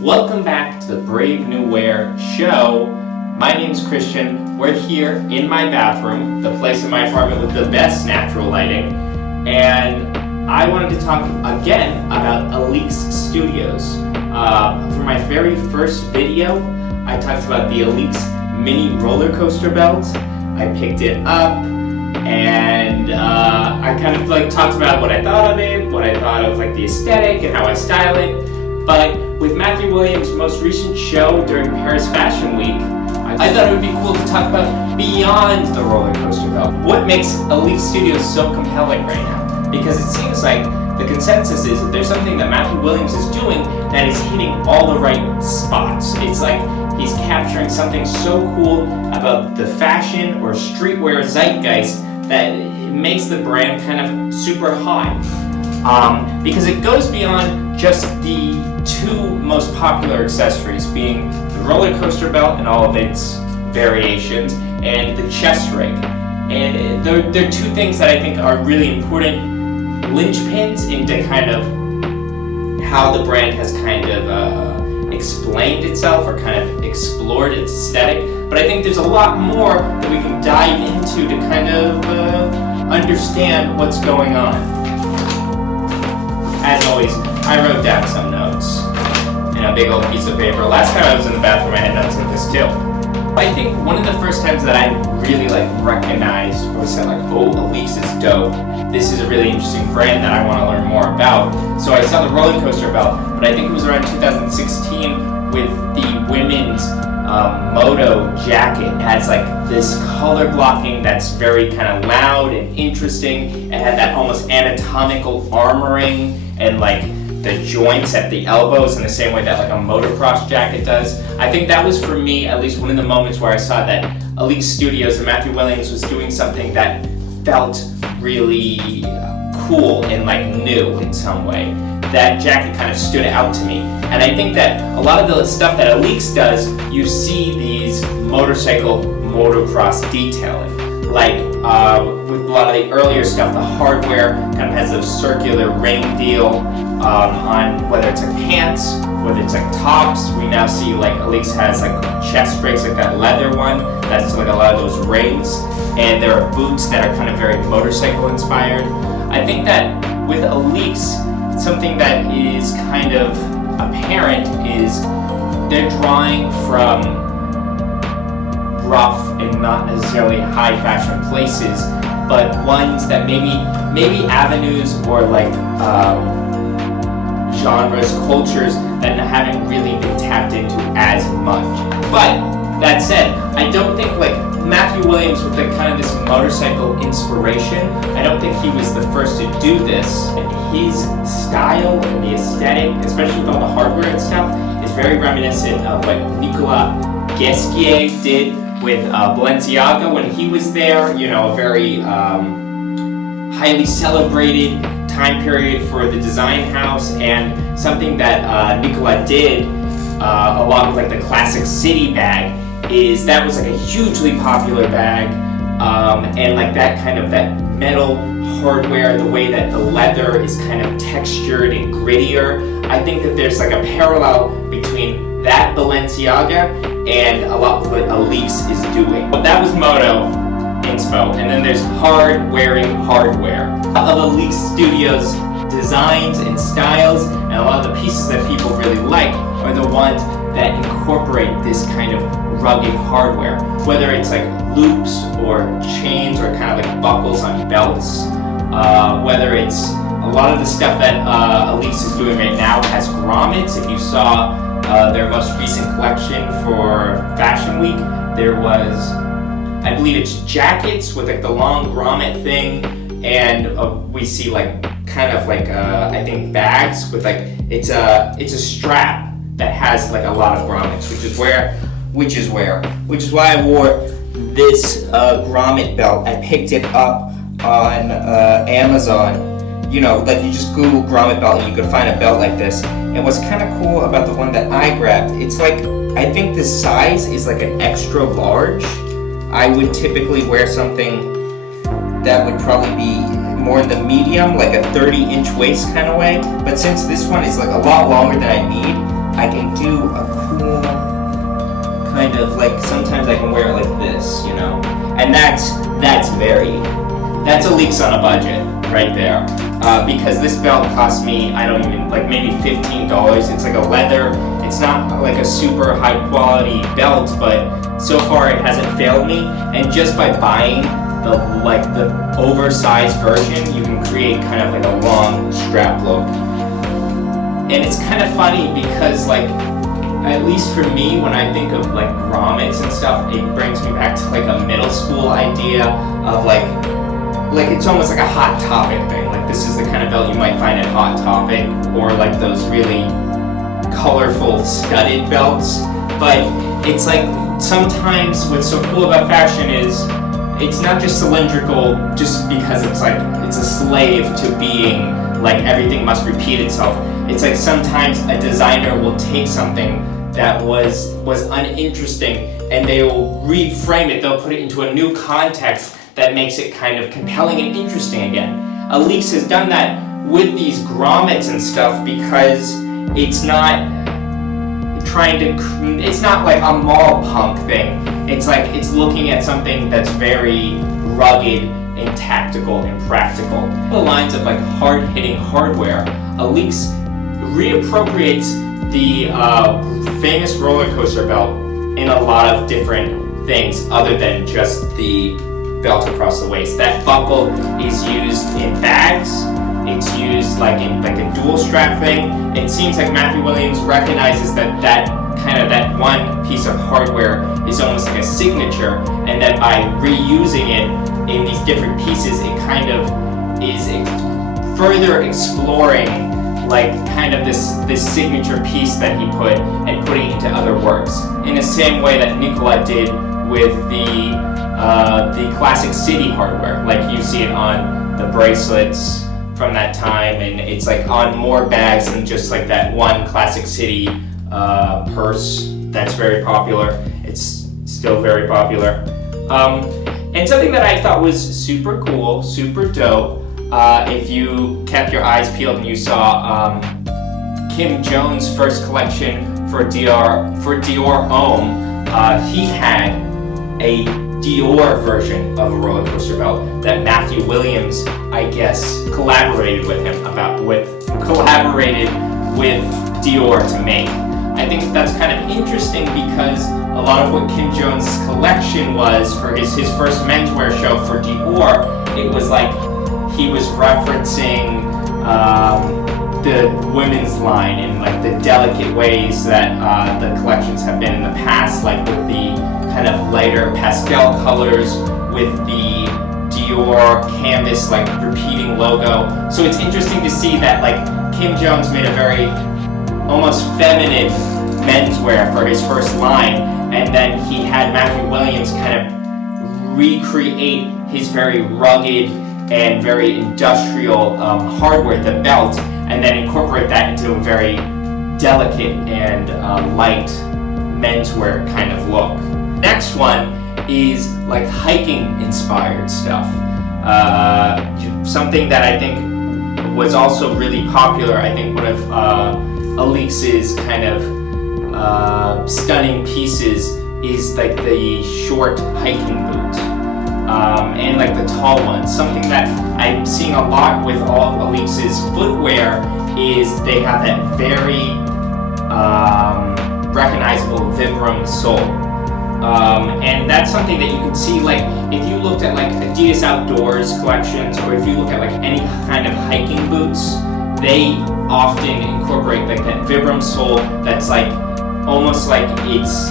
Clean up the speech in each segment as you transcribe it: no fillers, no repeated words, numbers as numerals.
Welcome back to the Brave New Wear show. My name's Christian. We're here in my bathroom, the place in my apartment with the best natural lighting, and I wanted to talk again about Alyx Studios. For my very first video, I talked about the Alyx mini roller coaster belt. I picked it up and I kind of talked about what I thought of it, what I thought of the aesthetic and how I style it. But with Mathew Williams' most recent show during Paris Fashion Week, I thought it would be cool to talk about beyond the roller coaster belt. What makes Alyx Studios so compelling right now? Because it seems like the consensus is that there's something that Mathew Williams is doing that is hitting all the right spots. It's like he's capturing something so cool about the fashion or streetwear zeitgeist that it makes the brand kind of super hot. Because it goes beyond just the two most popular accessories, being the roller coaster belt and all of its variations, and the chest rig. And they're two things that I think are really important linchpins into kind of how the brand has kind of explained itself or kind of explored its aesthetic. But I think there's a lot more that we can dive into to kind of understand what's going on. As always, I wrote down some notes in a big old piece of paper. Last time I was in the bathroom, I had notes like this too. I think one of the first times that I really recognized or said oh, Alyx is dope. This is a really interesting brand that I want to learn more about. So I saw the roller coaster belt, but I think it was around 2016 with the women's moto jacket. It has this color blocking that's very kind of loud and interesting. It had that almost anatomical armoring and the joints at the elbows in the same way that a motocross jacket does. I think that was for me at least one of the moments where I saw that Alyx Studios and Mathew Williams was doing something that felt really cool and new in some way. That jacket kind of stood out to me. And I think that a lot of the stuff that Alyx does, you see these motocross detailing. With a lot of the earlier stuff, the hardware kind of has a circular ring deal on whether it's pants, whether it's tops. We now see Alyx has chest rigs, that leather one that's a lot of those rings, and there are boots that are kind of very motorcycle inspired. I think that with Alyx, something that is kind of apparent is they're drawing from rough and not necessarily high fashion places, but ones that maybe avenues or genres, cultures that haven't really been tapped into as much. But that said, I don't think Mathew Williams with kind of this motorcycle inspiration, I don't think he was the first to do this. His style and the aesthetic, especially with all the hardware and stuff, is very reminiscent of Nicolas Ghesquière did with Balenciaga when he was there. A very highly celebrated time period for the design house, and something that Nicolas did along with the classic city bag is that was a hugely popular bag, and that kind of that metal hardware, the way that the leather is kind of textured and grittier. I think that there's a parallel between that Balenciaga and a lot of what Alyx is doing. But that was moto inspo, and then there's hard-wearing hardware. Of Alyx Studios' designs and styles, and a lot of the pieces that people really like are the ones that incorporate this kind of rugged hardware, whether it's loops or chains or kind of buckles on belts, whether it's a lot of the stuff that Alyx is doing right now has grommets. If you saw their most recent collection for Fashion Week, there was, I believe it's jackets with the long grommet thing, and we see I think bags with it's a strap that has a lot of grommets, which is why I wore this grommet belt. I picked it up on Amazon. You just Google grommet belt and you can find a belt like this. And what's kind of cool about the one that I grabbed, it's I think the size is an extra large. I would typically wear something that would probably be more in the medium, a 30-inch waist kind of way. But since this one is a lot longer than I need, I can do a cool kind of like, sometimes I can wear it like this, you know? And that's Alyx on a budget right there. Because this belt cost me, I don't even, like maybe $15. It's like a leather, it's not like a super high quality belt, but so far it hasn't failed me. And just by buying the oversized version, you can create kind of like a long strap look. And it's kind of funny because like, at least for me, when I think of like grommets and stuff, it brings me back to like a middle school idea of like it's almost like a Hot Topic thing. Like this is the kind of belt you might find at Hot Topic, or like those really colorful studded belts. But it's like sometimes what's so cool about fashion is it's not just cylindrical just because it's like it's a slave to being like everything must repeat itself. It's like sometimes a designer will take something that was uninteresting and they will reframe it. They'll put it into a new context that makes it kind of compelling and interesting again. Alyx has done that with these grommets and stuff because it's not it's not like a mall punk thing. It's like it's looking at something that's very rugged and tactical and practical. The lines of like hard-hitting hardware, Alyx reappropriates the famous roller coaster belt in a lot of different things other than just the belt across the waist. That buckle is used in bags. It's used like in like a dual strap thing. It seems like Mathew Williams recognizes that one piece of hardware is almost like a signature, and that by reusing it in these different pieces, it kind of is further exploring like kind of this signature piece that he put and putting it into other works. In the same way that Nicola did with the classic city hardware, like you see it on the bracelets from that time, and it's like on more bags than just like that one classic city purse that's very popular. It's still very popular. And something that I thought was super cool, super dope, if you kept your eyes peeled and you saw Kim Jones' first collection for Dior Homme, he had a Dior version of a roller coaster belt that Mathew Williams, I guess, collaborated with Dior to make. I think that's kind of interesting because a lot of what Kim Jones' collection was for his first menswear show for Dior, it was like he was referencing the women's line in like the delicate ways that the collections have been in the past, like with the kind of lighter pastel colors, with the Dior canvas like repeating logo. So it's interesting to see that like Kim Jones made a very almost feminine menswear for his first line, and then he had Mathew Williams kind of recreate his very rugged and very industrial hardware, the belt, and then incorporate that into a very delicate and light menswear kind of look. Next one is like hiking inspired stuff. Something that I think was also really popular, I think one of Alyx's kind of stunning pieces is like the short hiking boot. And like the tall ones. Something that I'm seeing a lot with all of Alyx's footwear is they have that very recognizable Vibram sole. And that's something that you can see, like if you looked at like Adidas Outdoors collections, or if you look at like any kind of hiking boots, they often incorporate like that Vibram sole that's like almost like it's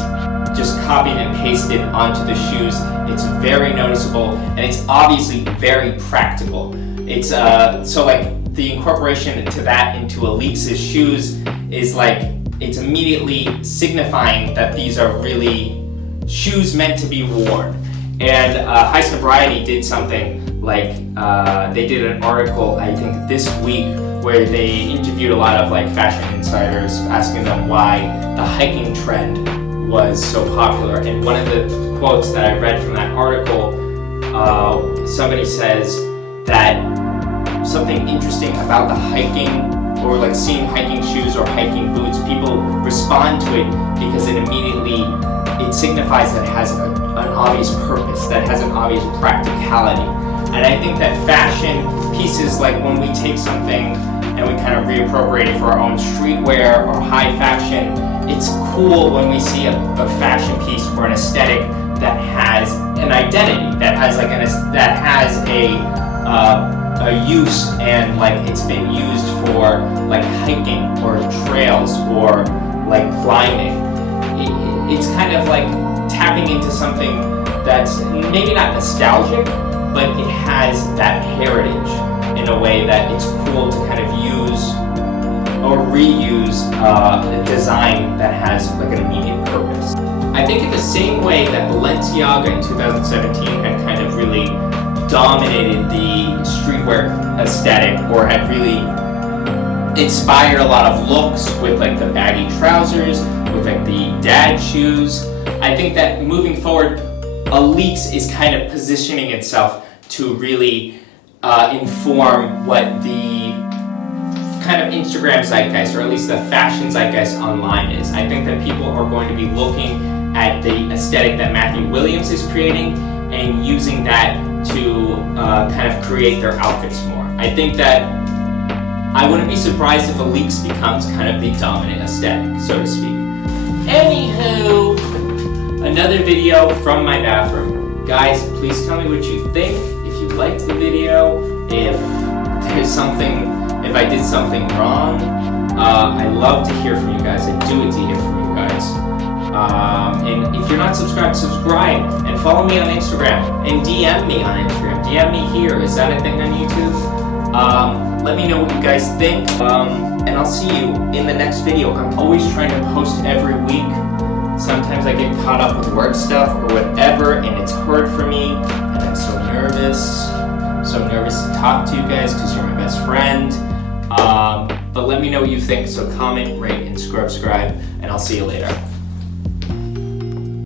just copied and pasted onto the shoes. It's very noticeable, and it's obviously very practical. It's so like the incorporation to that into Alyx's shoes is like it's immediately signifying that these are really shoes meant to be worn. And High Sobriety did something like they did an article I think this week where they interviewed a lot of like fashion insiders, asking them why the hiking trend was so popular. And one of the quotes that I read from that article, somebody says that something interesting about the hiking, or like seeing hiking shoes or hiking boots, people respond to it because it signifies that it has an obvious purpose, that it has an obvious practicality. And I think that fashion pieces, like when we take something and we kind of reappropriate it for our own streetwear or high fashion, it's cool when we see a fashion piece or an aesthetic that has an identity, that has a use, and like it's been used for like hiking or trails or like climbing. It's kind of like tapping into something that's maybe not nostalgic, but it has that heritage in a way that it's cool to kind of use or reuse a design that has like an immediate purpose. I think in the same way that Balenciaga in 2017 had kind of really dominated the streetwear aesthetic, or had really inspired a lot of looks with like the baggy trousers, with like the dad shoes. I think that moving forward, Alyx is kind of positioning itself to really inform what the kind of Instagram zeitgeist, or at least the fashion zeitgeist online is. I think that people are going to be looking at the aesthetic that Mathew Williams is creating and using that to kind of create their outfits more. I think that I wouldn't be surprised if Alyx becomes kind of the dominant aesthetic, so to speak. Anywho, another video from my bathroom. Guys, please tell me what you think. If you liked the video, if I did something wrong, I love to hear from you guys. I do it to hear from you guys. And if you're not subscribed, subscribe and follow me on Instagram and DM me on Instagram. DM me here. Is that a thing on YouTube? Let me know what you guys think. And I'll see you in the next video. I'm always trying to post every week. Sometimes I get caught up with work stuff or whatever, and it's hard for me, and I'm so nervous. So nervous to talk to you guys because you're my best friend. But let me know what you think. So comment, rate, and subscribe, and I'll see you later.